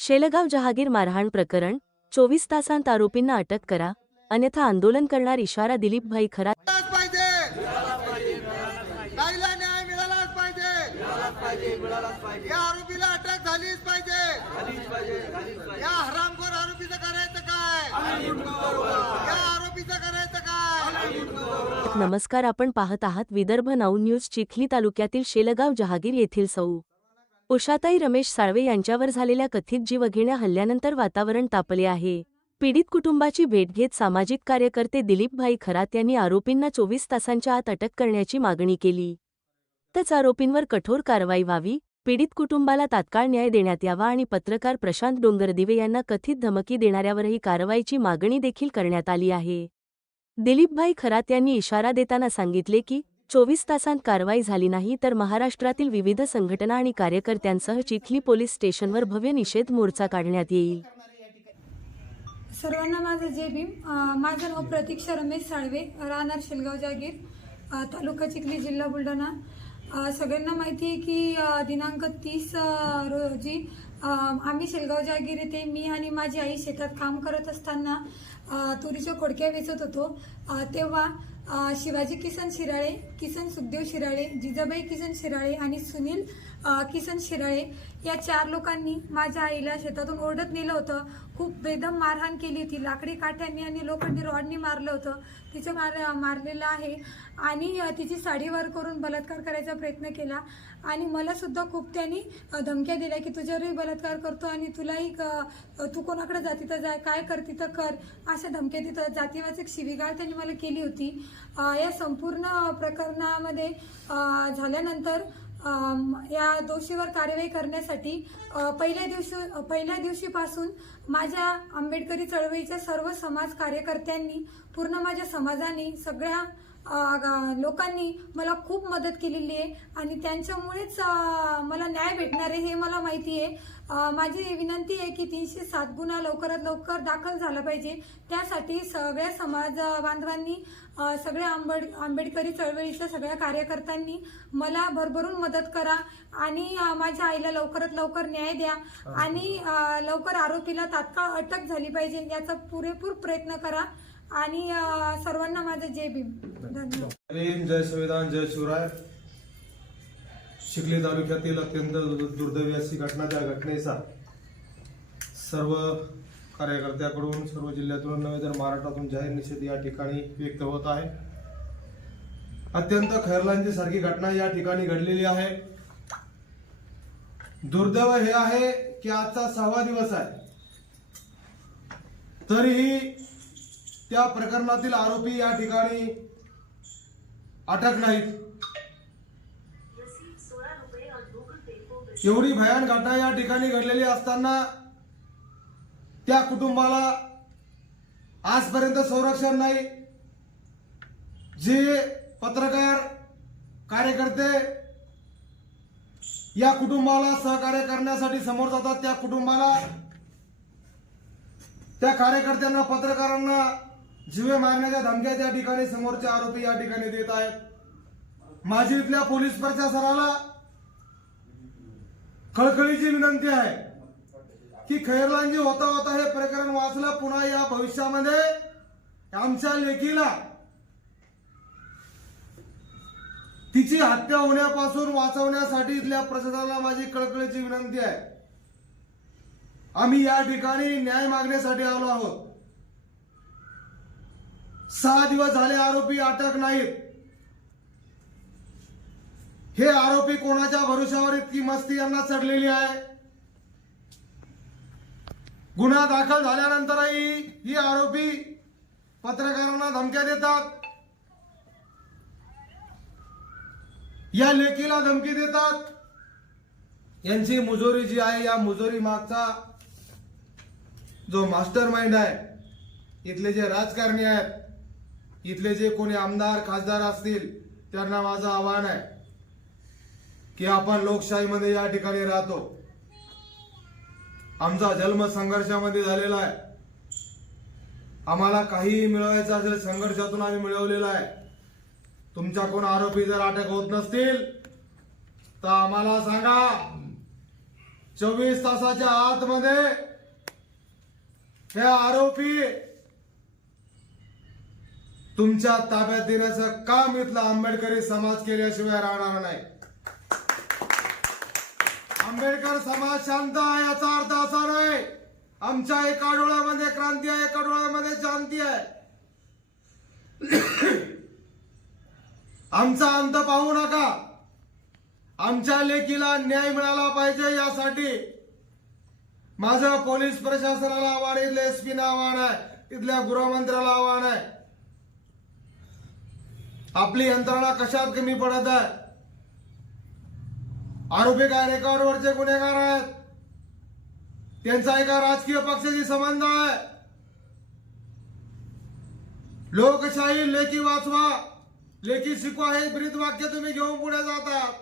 शेलगाव जहागीर मारहाण प्रकरण 24 तासांत आरोपींना अटक करा, अन्यथा आंदोलन करणार इशारा दिलीपभाई खरात. ताईला न्याय मिळालाच पाहिजे. या आरोपीला अटक झालीच पाहिजे. या हरामखोर आरोपीचं करायचं काय? या आरोपीचं करायचं काय? नमस्कार, आपण पाहत आहात विदर्भ नाऊ न्यूज. चिखली तालुक्यातील शेलगाव जहागीर येथील सौ उषाताई रमेश साळवे यांच्यावर झालेल्या कथित जीवघेण्या हल्ल्यानंतर वातावरण तापले आहे. पीडित कुटुंबाची भेट घेत सामाजिक कार्यकर्ते दिलीपभाई खरात यांनी आरोपींना 24 तासांच्या आत अटक करण्याची मागणी केली. तच आरोपींवर कठोर कारवाई व्हावी, पीडित कुटुंबाला तात्काळ न्याय देण्यात यावा आणि पत्रकार प्रशांत डोंगरदिवे यांना कथित धमकी देणाऱ्यावरही कारवाईची मागणी देखील करण्यात आली आहे. दिलीपभाई खरात यांनी इशारा देताना सांगितले की 24 तासांत कारवाई झाली नाही तर महाराष्ट्रातील विविध संघटना आणि कार्यकर्त्यांसह चिखली पोलीस स्टेशनवर भव्य निषेध मोर्चा काढण्यात येईल. सर्वांना माझे जय भीम. माझं नाव प्रतीक्षा रमेश साळवे, राहणार शेलगाव जहागीर, तालुका चिखली, जिल्हा बुलढाणा. सगळ्यांना माहिती आहे की दिनांक 30 रोजी आम्ही शेलगाव जहागीर येथे मी आणि माझी आई शेतात काम करत असताना तुरीच्या खोडक्या वेचत होतो. तेव्हा शिवाजी किसन शिराळे, किसन सुखदेव शिराळे, जिजाबाई किसन शिराळे आणि सुनील किसन शिराळे या 4 लोकांनी माझ्या आईला शेतातून ओढत नेलं होतं. खूप बेदम मारहाण केली होती. लाकडी काठ्यांनी आणि लोखंडी रॉडनी मारलं होतं. तिचं मारलेलं आहे आणि तिची साडी वर करून बलात्कार करायचा प्रयत्न केला आणि मला सुद्धा खूप त्यांनी धमक्या दिल्या की तुझ्यावरही बलात्कार करतो आणि तुलाही तू कोणाकडे जाती तर जाय, काय करती तर कर, अशा धमक्या देत जातीवाचक शिवीगाळ त्यांनी मला केली होती. या संपूर्ण प्रकरणामध्ये झाल्यानंतर या दोषीवर कारवाई करण्यासाठी पहिल्या दिवशीपासून माझ्या आंबेडकरी चळवळीच्या सर्व समाज कार्यकर्त्यांनी, पूर्ण माझ्या समाजाने, सगळ्या लोकांनी मला खूप मदत केलेली आहे आणि त्यांच्यामुळेच मला न्याय भेटणार आहे हे मला माहिती आहे. माझी विनंती आहे की 307 गुन्हा लवकरात लवकर दाखल झाला पाहिजे. त्यासाठी सगळ्या समाज बांधवांनी, सगळ्या आंबेडकरी चळवळीच्या सगळ्या कार्यकर्त्यांनी मला भरभरून मदत करा आणि माझ्या आईला लवकरात लवकर न्याय द्या आणि लवकर आरोपीला तात्काळ अटक झाली पाहिजे याचा पुरेपूर प्रयत्न करा. आणि सर्वांना माझे जय भीम. धन्यवाद. जय संविधान, जय शिवराय. चिखली तालुक्यातील अत्यंत दुर्दैवी अशी घटना, त्या घटनेचा सर्व कार्यकर्त्याकडून, सर्व जिल्ह्यातून नव्हे तर महाराष्ट्रातून जाहीर निषेध या ठिकाणी व्यक्त होत आहे. अत्यंत खैरलांची सारखी घटना या ठिकाणी घडलेली आहे. दुर्दैव हे आहे की आजचा 6वा दिवस आहे, तरीही त्या प्रकरणातील आरोपी या ठिकाणी अटक नाहीत. एवढी भयान घटना या ठिकाणी घडलेली असताना त्या कुटुंबाला आजपर्यंत संरक्षण नाही. जे पत्रकार, कार्यकर्ते या कुटुंबाला सहकार्य करण्यासाठी समोर जातात, त्या कुटुंबाला, त्या कार्यकर्त्यांना, पत्रकारांना जीवे मारण्याच्या धमक्या त्या ठिकाणी समोरचे आरोपी या ठिकाणी देत आहेत. माझी इथल्या पोलीस प्रशासनाला कळकळीची विनंती आहे की खैरलांजी होता होता हे प्रकरण वाचलं, पुन्हा या भविष्यामध्ये आमच्या लेकीला तिची हत्या होण्यापासून वाचवण्यासाठी इथल्या प्रशासनाला माझी कळकळीची विनंती आहे. आम्ही या ठिकाणी न्याय मागण्यासाठी आलो आहोत. 6 दिवस झाले आरोपी अटक नाहीत. हे आरोपी कोणाच्या भरोशावर इतकी मस्ती यांना चढलेली आहे? गुन्हा दाखल झाल्यानंतरही ही आरोपी पत्रकारांना धमक्या देतात, या लेकीला धमकी देतात. यांची मुजोरी जी आहे, या मुजोरी मागचा जो मास्टर माइंड आहे, इथले जे राजकारणी आहेत, इथले जे कोणी आमदार, खासदार असतील, त्यांना माझं आव्हान आहे की आपण लोकशाहीमध्ये या ठिकाणी राहतो. आमचा जन्म संघर्षामध्ये झालेला आहे. आम्हाला काहीही मिळवायचं असेल संघर्षातून आम्ही मिळवलेला आहे. तुमच्या कोण आरोपी जर अटक होत नसतील तर आम्हाला सांगा. 24 तासाच्या आतमध्ये हे आरोपी तुमच्या ताब्यात देण्याचं काम इथला आंबेडकरी समाज केल्याशिवाय राहणार नाही. आंबेडकर समाज शांत आहे याचा अर्थ असा नाही आमच्या एका डोळ्यामध्ये क्रांती आहे, एका डोळ्यामध्ये शांती आहे. आमचा अंत पाहू नका. आमच्या लेकीला न्याय मिळाला पाहिजे यासाठी माझं पोलीस प्रशासनाला आव्हान आहे, इथल्या एसपीना आव्हान आहे, इथल्या गृहमंत्र्याला आव्हान आहे. आपली यंत्रणा कशात कमी पडत आहे? आरोपी काय रेकॉर्डवरचे गुन्हेगार आहेत? त्यांचा एका राजकीय पक्षाशी संबंध आहे. लोकशाही लेखी वाचवा, लेखी शिकवा हे ब्रीद वाक्य तुम्ही घेऊन पुढे जातात.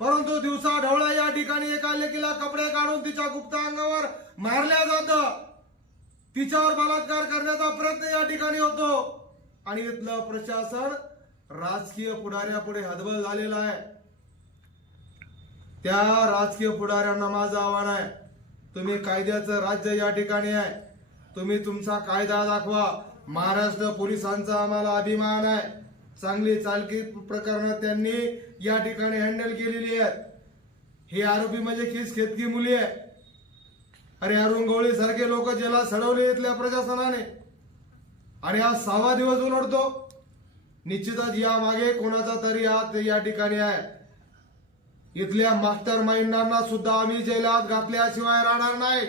परंतु दिवसा ढवळा या ठिकाणी एका लेकीला कपडे काढून तिच्या गुप्त अंगावर मारल्या जातं, तिच्यावर बलात्कार करण्याचा प्रयत्न या ठिकाणी होतो आणि इथलं प्रशासन राजकीय पुढाऱ्यापुढे हतबल झालेलं आहे. त्या राजकीय पुढाऱ्यांना माझं आव्हान आहे, तुम्ही कायद्याचं राज्य या ठिकाणी आहे, तुम्ही तुमचा कायदा दाखवा. महाराष्ट्र पोलिसांचा आम्हाला अभिमान आहे. चांगली चालकी प्रकरणं त्यांनी या ठिकाणी हँडल केलेली आहेत. हे आरोपी म्हणजे खिस खेतकी मुली आहे. अरे अरुण गवळी सारखे लोक जेला सडवले इथल्या प्रशासनाने आणि आज 6वा दिवस उलटतो. निश्चितच या मागे कोणाचा तरी हात या ठिकाणी आहे. इथल्या मास्टर माइंडांना सुद्धा आम्ही जेलात घातल्याशिवाय राहणार नाही.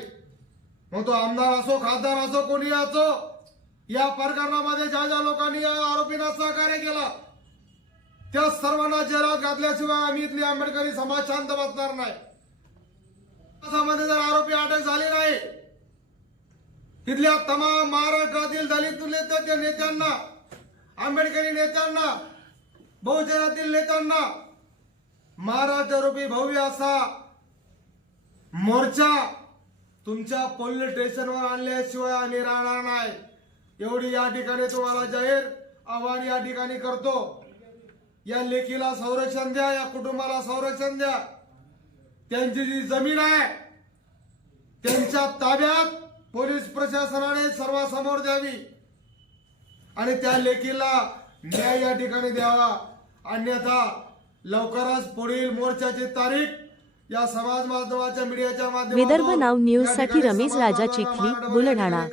मग तो आमदार असो, खासदार असो, कोणी असो, या प्रकरणामध्ये ज्या ज्या लोकांनी या आरोपींना सहकार्य केलं त्या सर्वांना जेलात घातल्याशिवाय आम्ही इथली आंबेडकरी समाज शांत बसणार नाही. मध्ये जर आरोपी अटक झाले नाही, तिथल्या तमाम महाराष्ट्रातील दलित नेत्यांना, आंबेडकरी नेत्यांना, बहुजनातील नेत्यांना महाराष्ट्ररूपी भव्य असा मोर्चा तुमच्या पोलीस स्टेशनवर आणल्याशिवाय आम्ही राहणार नाही. एवढी या ठिकाणी तुम्हाला जाहीर आव्हान या ठिकाणी करतो. या लेकीला संरक्षण द्या, या कुटुंबाला संरक्षण द्या. त्यांची जी जमीन आहे त्यांच्या ताब्यात पोलीस प्रशासनाने सर्वांसमोर द्यावी आणि त्या लेकीला न्याय या ठिकाणी द्यावा. अन्यथा लवकरच पुढील मोर्चाची तारीख या समाज माध्यमाच्या मीडियाच्या माध्यमातून विदर्भ नाव न्यूज साठी रमेश राजा चिखली, बुलढाणा.